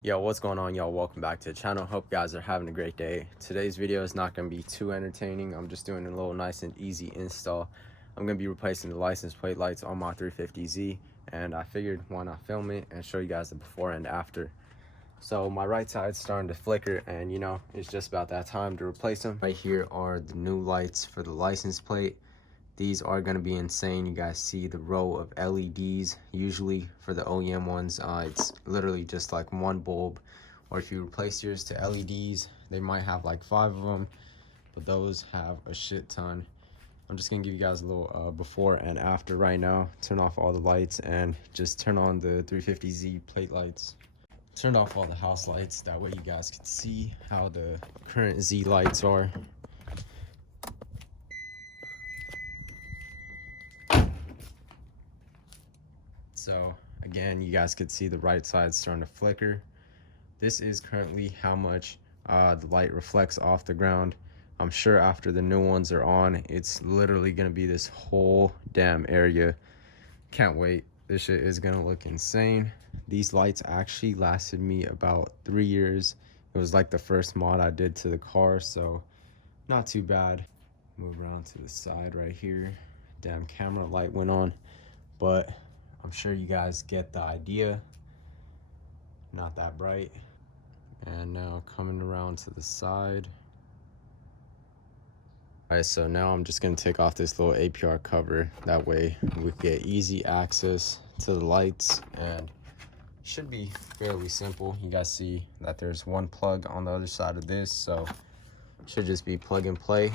Yo, what's going on, y'all? Welcome back to the channel. Hope you guys are having a great day. Today's video is not going to be too entertaining. I'm just doing a little nice and easy install. I'm going to be replacing the license plate lights on my 350Z, and I figured why not film it and show you guys the before and after. So my right side's starting to flicker, and you know, it's just about that time to replace them. Right here are the new lights for the license plate. These are going to be insane. You guys see the row of LEDs. Usually for the OEM ones, it's literally just like one bulb, or if you replace yours to LEDs, they might have like 5 of them, but those have a shit ton. I'm just gonna give you guys a little before and after right now. Turn off all the lights and just turn on the 350Z plate lights. Turned off all the house lights, that way you guys can see how the current Z lights are. So again, you guys could see the right side starting to flicker. This is currently how much the light reflects off the ground. I'm sure after the new ones are on, it's literally gonna be this whole damn area. Can't wait. This shit is gonna look insane. These lights actually lasted me about 3 years. It was like the first mod I did to the car, so not too bad. Move around to the side right here. Damn camera light went on, but I'm sure you guys get the idea. Not that bright. And now coming around to the side. All right, so now I'm just gonna take off this little APR cover. That way we get easy access to the lights, and should be fairly simple. You guys see that there's one plug on the other side of this, so it should just be plug and play.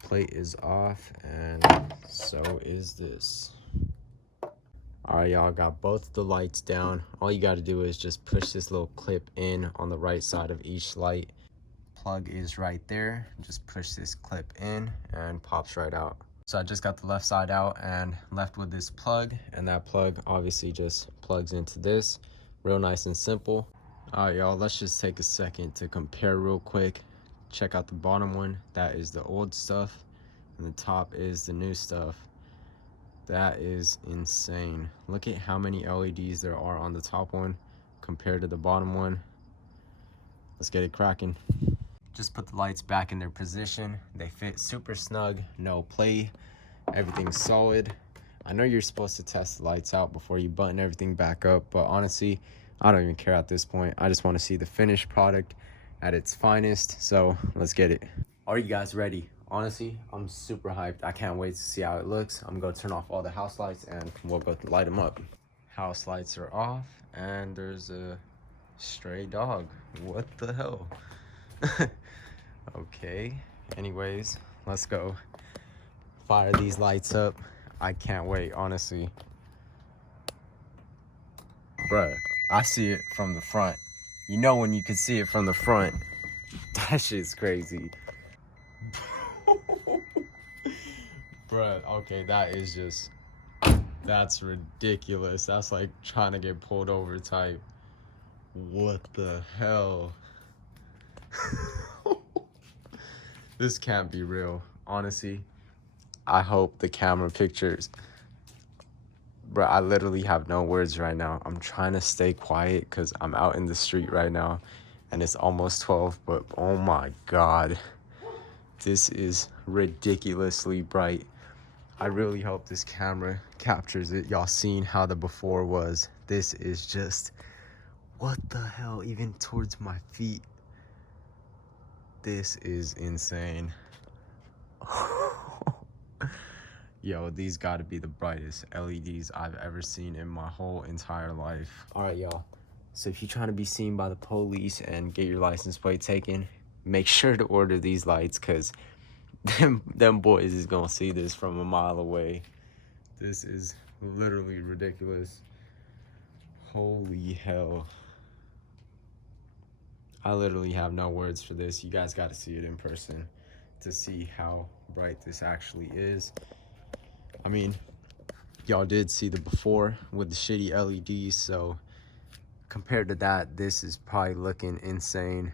Plate is off, and so is this. All right, y'all, got both the lights down. All you got to do is just push this little clip in on the right side of each light. Plug is right there. Just push this clip in and pops right out. So I just got the left side out and left with this plug, and that plug obviously just plugs into this. Real nice and simple. All right, y'all, let's just take a second to compare real quick. Check out the bottom one. That is the old stuff, and the top is the new stuff. That is insane. Look at how many LEDs there are on the top one compared to the bottom one. Let's get it cracking. Just put the lights back in their position. They fit super snug, no play. Everything's solid. I know you're supposed to test the lights out before you button everything back up, but honestly, I don't even care at this point. I just want to see the finished product at its finest, so let's get it. Are you guys ready? Honestly, I'm super hyped. I can't wait to see how it looks. I'm gonna turn off all the house lights and we'll go light them up. House lights are off, and there's a stray dog. What the hell? Okay, anyways, let's go fire these lights up. I can't wait, honestly. Bruh, I see it from the front. You know when you can see it from the front. That shit's crazy. Bruh, okay, that's ridiculous. That's like trying to get pulled over type. What the hell? This can't be real. Honestly, I hope the camera pictures. Bruh, I literally have no words right now. I'm trying to stay quiet because I'm out in the street right now and it's almost 12, but oh my God. This is ridiculously bright. I really hope this camera captures it. Y'all seen how the before was. This is just, what the hell, even towards my feet. This is insane. Yo, these gotta be the brightest LEDs I've ever seen in my whole entire life. All right, y'all. So if you're trying to be seen by the police and get your license plate taken, make sure to order these lights, because them boys is gonna see this from a mile away. This is literally ridiculous. Holy hell. I literally have no words for this. You guys got to see it in person to see how bright this actually is. I mean, y'all did see the before with the shitty LEDs, so compared to that, this is probably looking insane.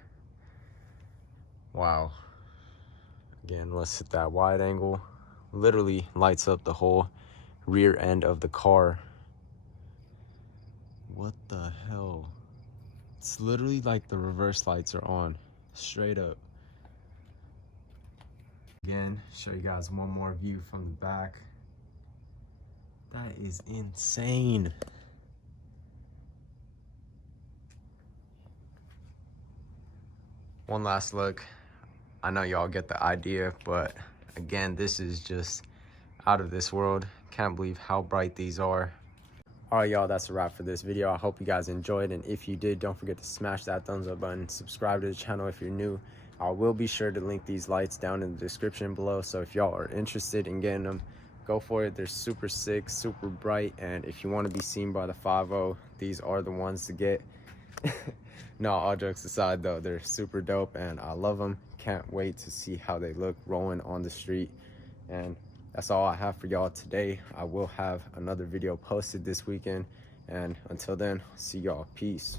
Wow. Again, let's hit that wide angle. Literally lights up the whole rear end of the car. What the hell? It's literally like the reverse lights are on, straight up. Again, show you guys one more view from the back. That is insane. One last look. I know y'all get the idea, but again, this is just out of this world. Can't believe how bright these are. All right, y'all, that's a wrap for this video. I hope you guys enjoyed, and if you did, don't forget to smash that thumbs up button, subscribe to the channel if you're new. I will be sure to link these lights down in the description below, so if y'all are interested in getting them, go for it. They're super sick, super bright, and if you want to be seen by the 5.0, these are the ones to get. No, all jokes aside though, they're super dope and I love them. Can't wait to see how they look rolling on the street. And that's all I have for y'all today. I will have another video posted this weekend, and until then, see y'all. Peace.